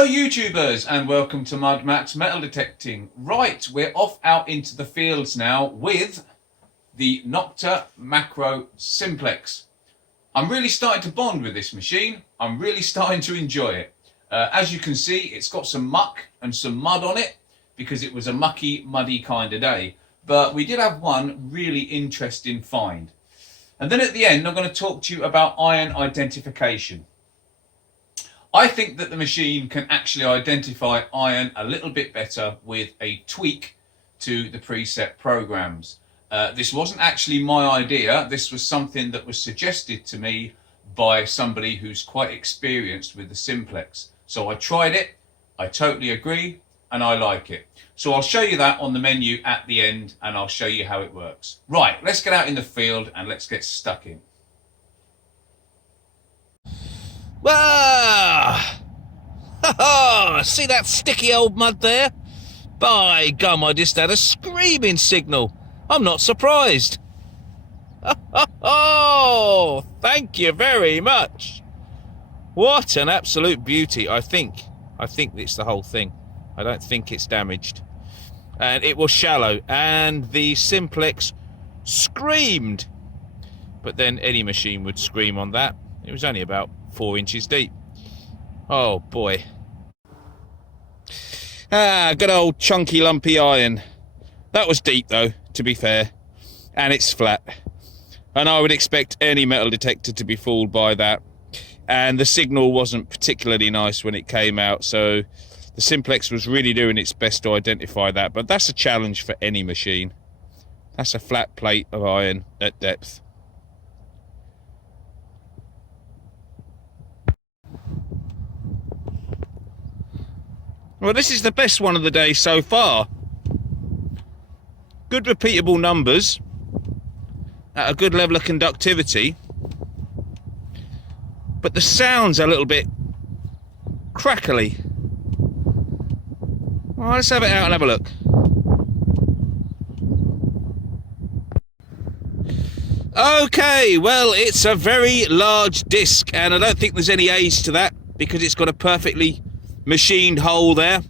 Hello YouTubers and welcome to Mud Matt's Metal Detecting. Right, we're off out into the fields now with the Nokta Makro Simplex. I'm really starting to bond with this machine. I'm really starting to enjoy it. As you can see, it's got some muck and some mud on it because it was a mucky, muddy kind of day. But we did have one really interesting find. And then at the end, I'm going to talk to you about iron identification. I think that the machine can actually identify iron a little bit better with a tweak to the preset programs. This wasn't actually my idea. This was something that was suggested to me by somebody who's quite experienced with the Simplex. So I tried it, I totally agree, and I like it. So I'll show you that on the menu at the end, and I'll show you how it works. Right, let's get out in the field and let's get stuck in. Ah! Ha ha! See that sticky old mud there? By gum, I just had a screaming signal. I'm not surprised. Oh, thank you very much. What an absolute beauty. I think it's the whole thing. I don't think it's damaged. And it was shallow, and the Simplex screamed. But then any machine would scream on that. It was only about 4 inches deep. Oh boy. Good old chunky lumpy iron. That was deep though, to be fair. And it's flat. And I would expect any metal detector to be fooled by that. And the signal wasn't particularly nice when it came out, so the Simplex was really doing its best to identify that. But that's a challenge for any machine. That's a flat plate of iron at depth. Well, this is the best one of the day so far. Good repeatable numbers at a good level of conductivity, but the sound's a little bit crackly. Well, let's have it out and have a look. Okay, well, it's a very large disc, and I don't think there's any age to that because it's got a perfectly machined hole there,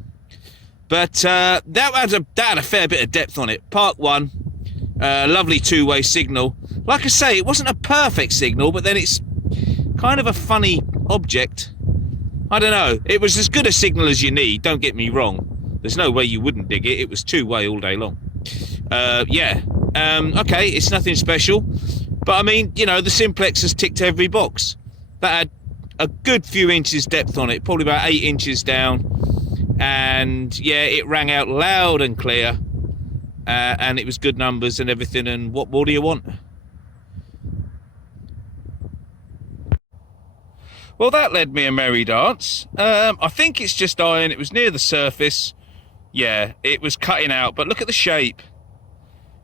but that had a fair bit of depth on it. Park 1, lovely two-way signal. Like I say, it wasn't a perfect signal, but then it's kind of a funny object. I don't know, it was as good a signal as you need, don't get me wrong. There's no way you wouldn't dig it. It was two-way all day long. Okay, it's nothing special, but I mean, you know, the Simplex has ticked every box. That had a good few inches depth on it, probably about 8 inches down, and yeah, it rang out loud and clear, and it was good numbers and everything, and what more do you want? Well, that led me a merry dance. I think it's just iron. It was near the surface. Yeah, it was cutting out, but look at the shape.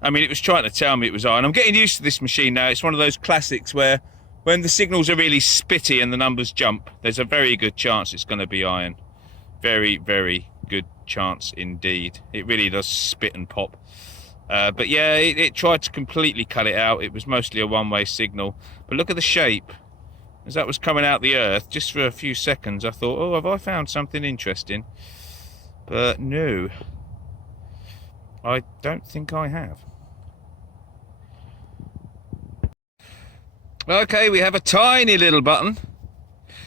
I mean, it was trying to tell me it was iron. I'm getting used to this machine now. It's one of those classics where when the signals are really spitty and the numbers jump, there's a very good chance it's going to be iron. Very, very good chance indeed. It really does spit and pop. But yeah, it tried to completely cut it out. It was mostly a one-way signal. But look at the shape. As that was coming out the earth, just for a few seconds, I thought, oh, have I found something interesting? But no, I don't think I have. Okay, we have a tiny little button.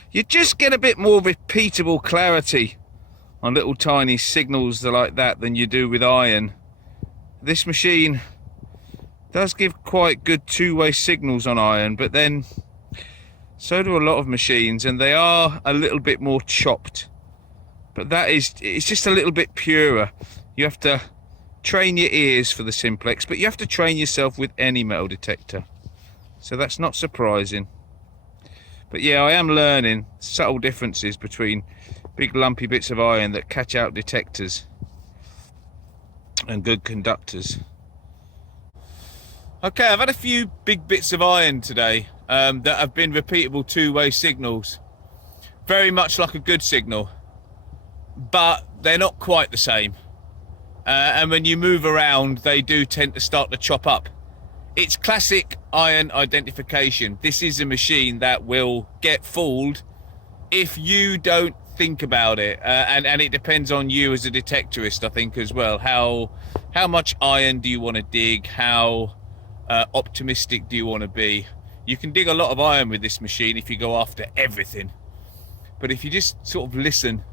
You just get a bit more repeatable clarity on little tiny signals like that than you do with iron. This machine does give quite good two-way signals on iron, but then so do a lot of machines, and they are a little bit more chopped. But it's just a little bit purer. You have to train your ears for the Simplex, but you have to train yourself with any metal detector. So that's not surprising. But yeah, I am learning subtle differences between big lumpy bits of iron that catch out detectors and good conductors. Okay, I've had a few big bits of iron today that have been repeatable two-way signals. Very much like a good signal, but they're not quite the same. And when you move around, they do tend to start to chop up. It's classic iron identification. This is a machine that will get fooled if you don't think about it, and it depends on you as a detectorist, I think, as well. How much iron do you want to dig? How optimistic do you want to be? You can dig a lot of iron with this machine if you go after everything, but if you just sort of listen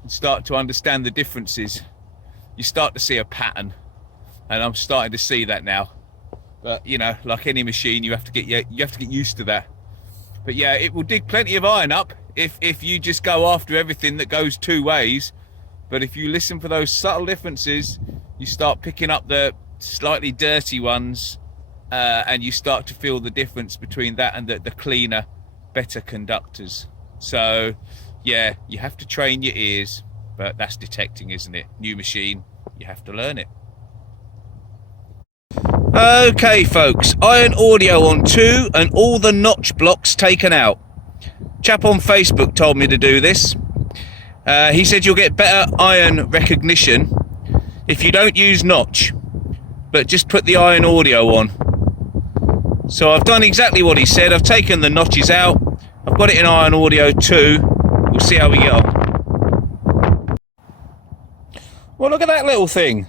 and start to understand the differences, you start to see a pattern, and I'm starting to see that now. But you know, like any machine, you have to get used to that. But yeah, it will dig plenty of iron up if you just go after everything that goes two ways. But if you listen for those subtle differences, you start picking up the slightly dirty ones, and you start to feel the difference between that and the cleaner, better conductors. So yeah, you have to train your ears, but that's detecting, isn't it? New machine, you have to learn it. Okay folks, iron audio on 2 and all the notch blocks taken out. Chap on Facebook told me to do this. He said you'll get better iron recognition if you don't use notch, but just put the iron audio on. So I've done exactly what he said. I've taken the notches out. I've got it in iron audio 2. We'll see how we get on. Well, look at that little thing.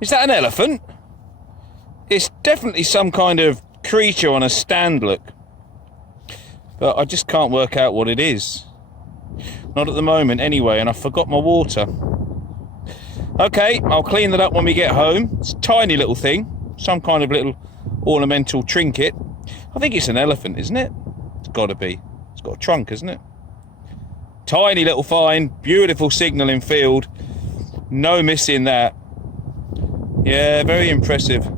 Is that an elephant? It's definitely some kind of creature on a stand, look. But I just can't work out what it is. Not at the moment anyway, and I forgot my water. Okay, I'll clean that up when we get home. It's a tiny little thing. Some kind of little ornamental trinket. I think it's an elephant, isn't it? It's got to be. It's got a trunk, isn't it? Tiny little find. Beautiful signalling field. No missing that. Yeah, very impressive.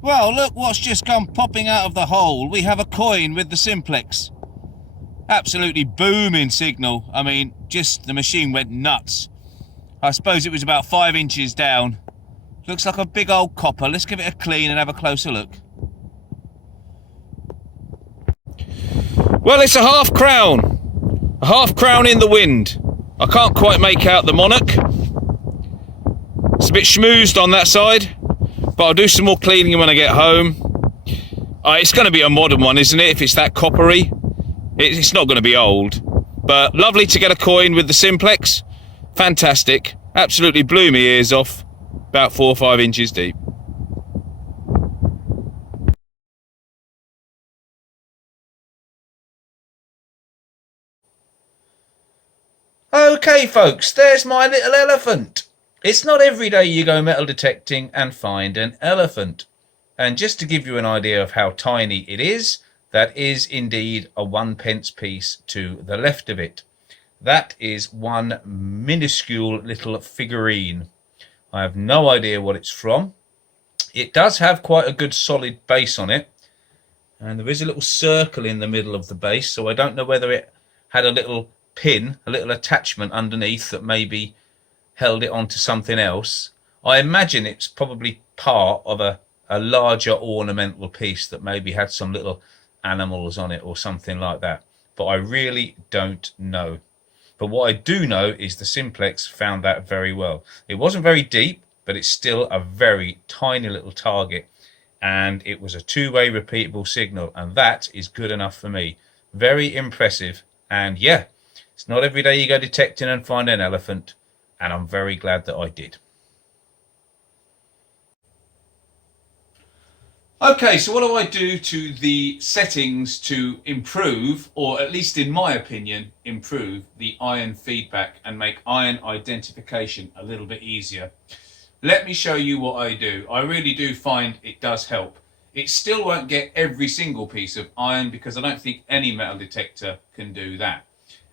Well, look what's just come popping out of the hole. We have a coin with the Simplex. Absolutely booming signal. I mean, just the machine went nuts. I suppose it was about 5 inches down. Looks like a big old copper. Let's give it a clean and have a closer look. Well, it's a half crown. A half crown in the wind. I can't quite make out the monarch. It's a bit schmoozed on that side, but I'll do some more cleaning when I get home. It's going to be a modern one, isn't it, if it's that coppery? It's not going to be old. But lovely to get a coin with the Simplex. Fantastic. Absolutely blew my ears off. About 4 or 5 inches deep. Okay folks, there's my little elephant. It's not every day you go metal detecting and find an elephant. And just to give you an idea of how tiny it is, that is indeed a 1p piece to the left of it. That is one minuscule little figurine. I have no idea what it's from. It does have quite a good solid base on it. And there is a little circle in the middle of the base, so I don't know whether it had a little pin, a little attachment underneath that maybe held it onto something else. I imagine it's probably part of a larger ornamental piece that maybe had some little animals on it or something like that. But I really don't know. But what I do know is the Simplex found that very well. It wasn't very deep, but it's still a very tiny little target. And it was a two-way repeatable signal. And that is good enough for me. Very impressive. And yeah, it's not every day you go detecting and find an elephant. And I'm very glad that I did. Okay, so what do I do to the settings to improve, or at least in my opinion, improve the iron feedback and make iron identification a little bit easier? Let me show you what I do. I really do find it does help. It still won't get every single piece of iron because I don't think any metal detector can do that.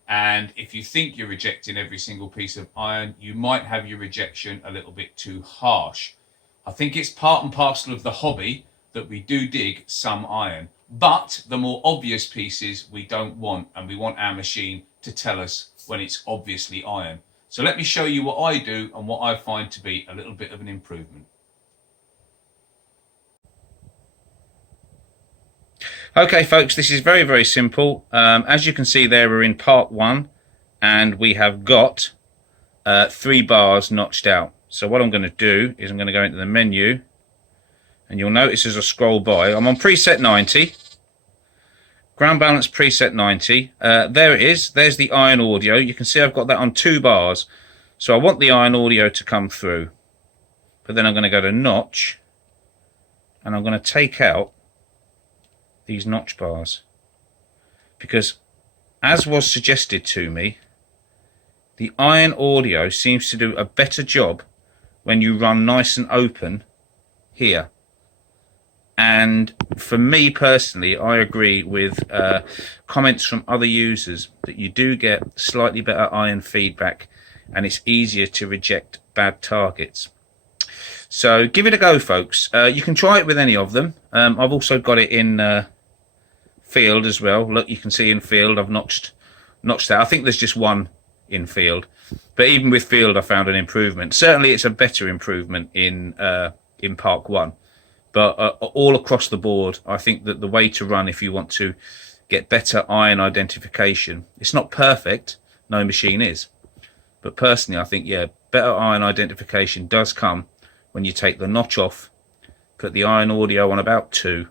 And if you think you're rejecting every single piece of iron, you might have your rejection a little bit too harsh. I think it's part and parcel of the hobby that we do dig some iron, but the more obvious pieces we don't want, and we want our machine to tell us when it's obviously iron. So let me show you what I do and what I find to be a little bit of an improvement. Okay folks, this is very, very simple. As you can see there, we're in part 1 and we have got 3 bars notched out. So what I'm going to do is I'm going to go into the menu, and you'll notice as I scroll by, I'm on preset 90. Ground balance preset 90. There it is. There's the iron audio. You can see I've got that on 2 bars. So I want the iron audio to come through. But then I'm going to go to notch. And I'm going to take out these notch bars. Because as was suggested to me, the iron audio seems to do a better job when you run nice and open here. And for me personally, I agree with comments from other users that you do get slightly better iron feedback and it's easier to reject bad targets. So give it a go, folks. You can try it with any of them. I've also got it in field as well. Look, you can see in field I've notched that. I think there's just one in field, but even with field I found an improvement. Certainly it's a better improvement in Park 1. But all across the board, I think that the way to run if you want to get better iron identification, it's not perfect, no machine is. But personally, I think, yeah, better iron identification does come when you take the notch off, put the iron audio on about 2,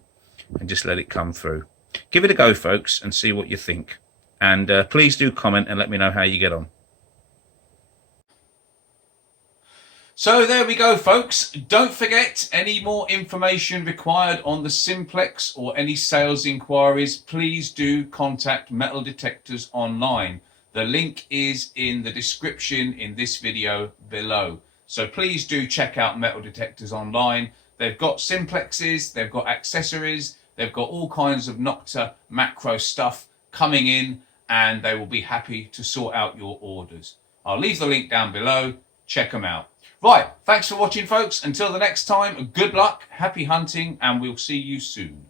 and just let it come through. Give it a go, folks, and see what you think. And please do comment and let me know how you get on. So there we go, folks. Don't forget, any more information required on the Simplex or any sales inquiries, please do contact Metal Detectors Online. The link is in the description in this video below. So please do check out Metal Detectors Online. They've got Simplexes, they've got accessories, they've got all kinds of Nokta Makro stuff coming in, and they will be happy to sort out your orders. I'll leave the link down below. Check them out. Right, thanks for watching, folks. Until the next time, good luck, happy hunting, and we'll see you soon.